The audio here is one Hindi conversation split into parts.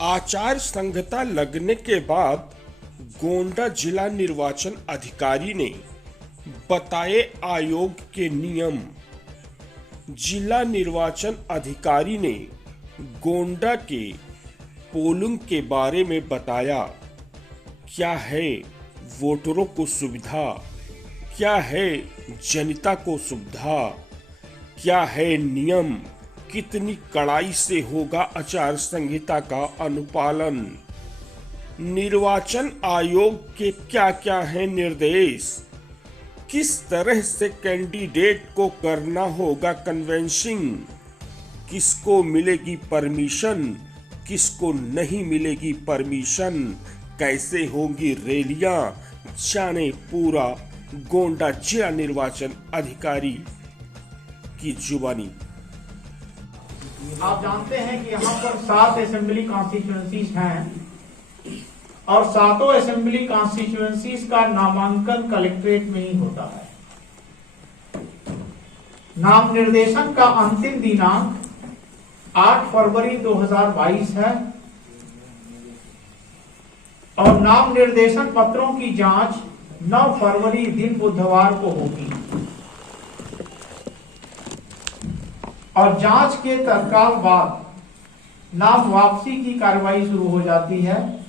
आचार संहिता लगने के बाद गोंडा जिला निर्वाचन अधिकारी ने बताए आयोग के नियम। जिला निर्वाचन अधिकारी ने गोंडा के पोलिंग के बारे में बताया। क्या है वोटरों को सुविधा, क्या है जनता को सुविधा, क्या है नियम, कितनी कड़ाई से होगा आचार संहिता का अनुपालन, निर्वाचन आयोग के क्या क्या है निर्देश, किस तरह से कैंडिडेट को करना होगा कन्वेंसिंग, किसको मिलेगी परमिशन, किसको नहीं मिलेगी परमिशन, कैसे होंगी रैलियां, जाने पूरा गोंडा जिला निर्वाचन अधिकारी की जुबानी। आप जानते हैं कि यहाँ पर 7 असेंबली कॉन्स्टिट्यूएंसीज हैं और 7 असेंबली कॉन्स्टिट्यूएंसीज का नामांकन कलेक्ट्रेट में ही होता है। नाम निर्देशन का अंतिम दिनांक 8 फरवरी 2022 है और नाम निर्देशन पत्रों की जांच 9 फरवरी दिन बुधवार को होगी और जांच के तत्काल बाद नाम वापसी की कार्रवाई शुरू हो जाती है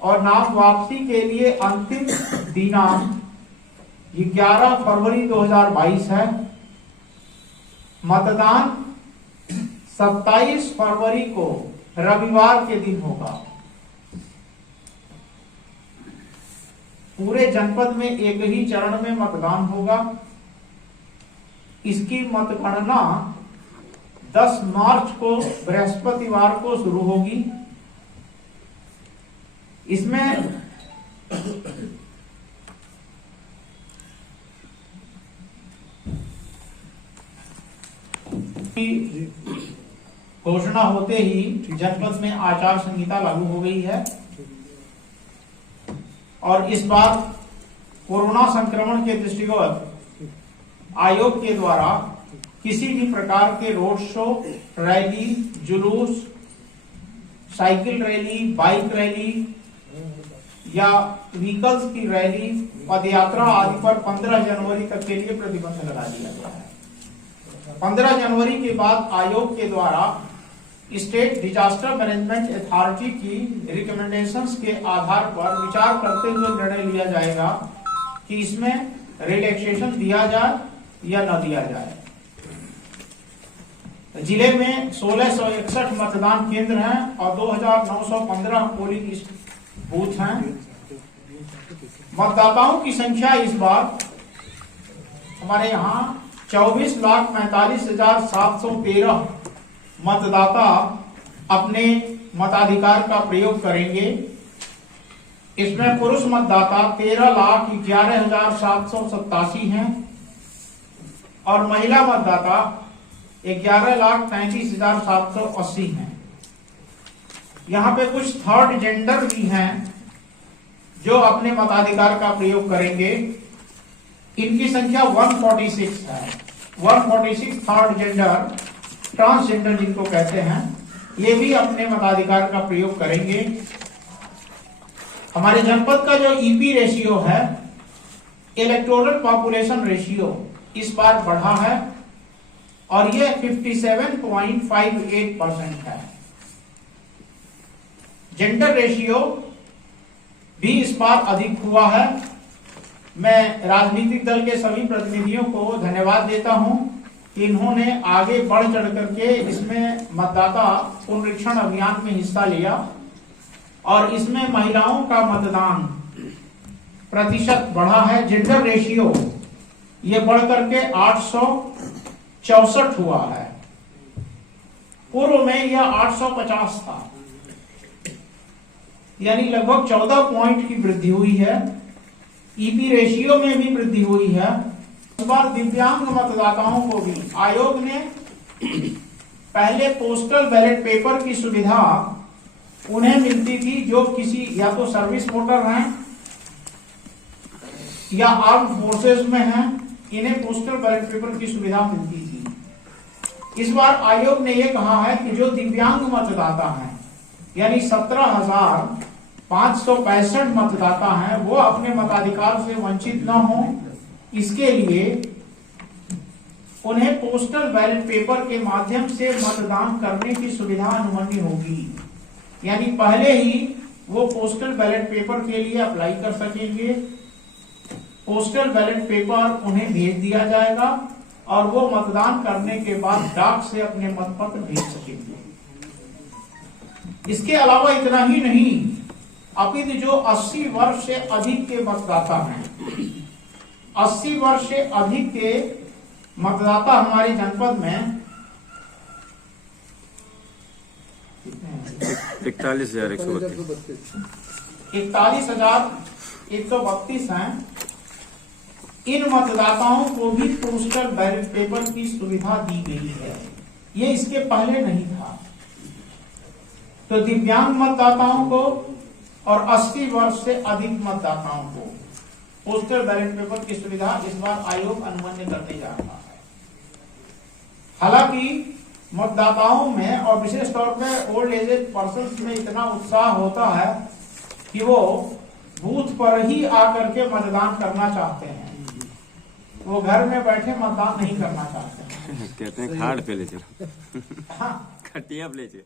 और नाम वापसी के लिए अंतिम दिनांक 11 फरवरी 2022 है। मतदान 27 फरवरी को रविवार के दिन होगा। पूरे जनपद में एक ही चरण में मतदान होगा। इसकी मतगणना 10 मार्च को बृहस्पतिवार को शुरू होगी। इसमें घोषणा होते ही जनपद में आचार संहिता लागू हो गई है और इस बार कोरोना संक्रमण के दृष्टिगत आयोग के द्वारा किसी भी प्रकार के रोड शो, रैली, जुलूस, साइकिल रैली, बाइक रैली या व्हीकल्स की रैली, पदयात्रा आदि पर 15 जनवरी तक के लिए प्रतिबंध लगा दिया गया है। 15 जनवरी के बाद आयोग के द्वारा स्टेट डिजास्टर मैनेजमेंट अथॉरिटी की रिकमेंडेशंस के आधार पर विचार करते हुए निर्णय लिया जाएगा कि इसमें रिलैक्सेशन दिया जाए या न दिया जाए। जिले में 1661 मतदान केंद्र हैं और 2915 पोलिंग बूथ हैं। मतदाताओं की संख्या इस बार हमारे यहाँ 24,45,713 मतदाता अपने मताधिकार का प्रयोग करेंगे। इसमें पुरुष मतदाता 13,11,787 हैं और महिला मतदाता 11,35,780 हैं। यहाँ पे कुछ थर्ड जेंडर भी हैं जो अपने मताधिकार का प्रयोग करेंगे। इनकी संख्या 146 है। 146 थर्ड जेंडर, ट्रांसजेंडर जिनको कहते हैं, ये भी अपने मताधिकार का प्रयोग करेंगे। हमारे जनपद का जो ईपी रेशियो है, इलेक्टोरल पॉपुलेशन रेशियो, इस बार बढ़ा है और ये 57.58% है। जेंडर रेशियो भी इस बार अधिक हुआ है। मैं राजनीतिक दल के सभी प्रतिनिधियों को धन्यवाद देता हूं कि इन्होंने आगे बढ़ चढ़ करके इसमें मतदाता पुनरीक्षण अभियान में हिस्सा लिया और इसमें महिलाओं का मतदान प्रतिशत बढ़ा है। जेंडर रेशियो ये बढ़ करके 864 हुआ है। पूर्व में यह 850 था, यानी लगभग 14 पॉइंट की वृद्धि हुई है। ईपी रेशियो में भी वृद्धि हुई है। इस बार दिव्यांग मतदाताओं को भी आयोग ने पहले पोस्टल बैलेट पेपर की सुविधा उन्हें मिलती थी जो किसी या तो सर्विस वोटर हैं या आर्म फोर्सेस में हैं, इन्हें पोस्टल बैलेट पेपर की सुविधा मिलती थी। इस बार आयोग ने यह कहा है कि जो दिव्यांग मतदाता हैं यानी 17,565 मतदाता हैं, वो अपने मताधिकार से वंचित न हो, इसके लिए उन्हें पोस्टल बैलेट पेपर के माध्यम से मतदान करने की सुविधा अनुमन्य होगी। यानी पहले ही वो पोस्टल बैलेट पेपर के लिए अप्लाई कर सकेंगे, पोस्टल बैलेट पेपर उन्हें भेज दिया जाएगा और वो मतदान करने के बाद डाक से अपने मतपत्र भेज सकेंगे। इसके अलावा इतना ही नहीं, अपितु जो 80 वर्ष से अधिक के मतदाता हैं, 80 वर्ष से अधिक के मतदाता हमारे जनपद में 41,132 हैं। इन मतदाताओं को भी पोस्टल बैलेट पेपर की सुविधा दी गई है, ये इसके पहले नहीं था। तो दिव्यांग मतदाताओं को और 80 वर्ष से अधिक मतदाताओं को पोस्टल बैलेट पेपर की सुविधा इस बार आयोग अनुमन्य करने जा रहा है। हालांकि मतदाताओं में और विशेष तौर पर ओल्ड एजेड पर्सन में इतना उत्साह होता है कि वो बूथ पर ही आकर के मतदान करना चाहते हैं, वो घर में बैठे मतदान नहीं करना चाहते हैं। कहते हैं खाड़ पे ले चलो, हाँ, खटिया पे ले चलो।